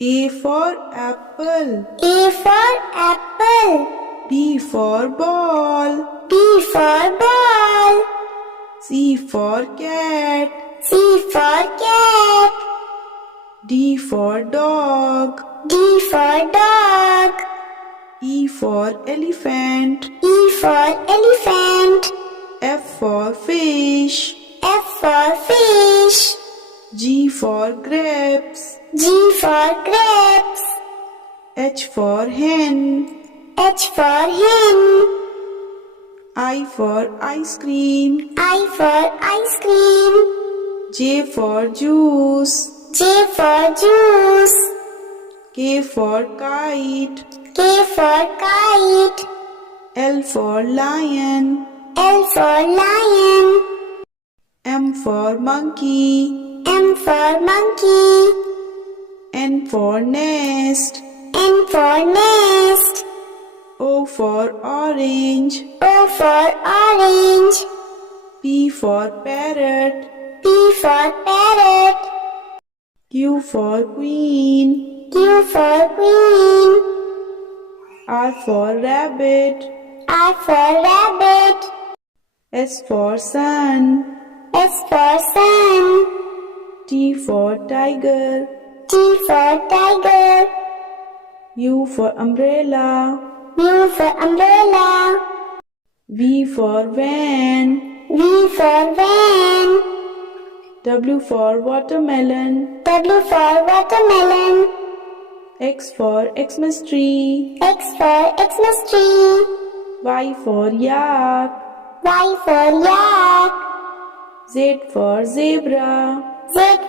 A for apple. A for apple. B for ball. B for ball. C for cat. C for cat. D for dog. D for dog. E for elephant. E for elephant. F for fish. F for fish. G for grapes. G for grapes. H for hen. H for hen. I for ice cream. I for ice cream. J for juice. J for juice. K for kite. K for kite. L for lion. L for lion. M for monkey. M for monkey. N for nest. N for nest. O for orange. O for orange. P for parrot. P for parrot. Q for queen. Q for queen. R for rabbit. R for rabbit. S for sun. S for sun. T for tiger. T for tiger. U for umbrella. U for umbrella. V for van. V for van. W for watermelon. W for watermelon. X for Xmas tree. X for Xmas tree. Y for yak. Y for yak. Z for zebra. Z for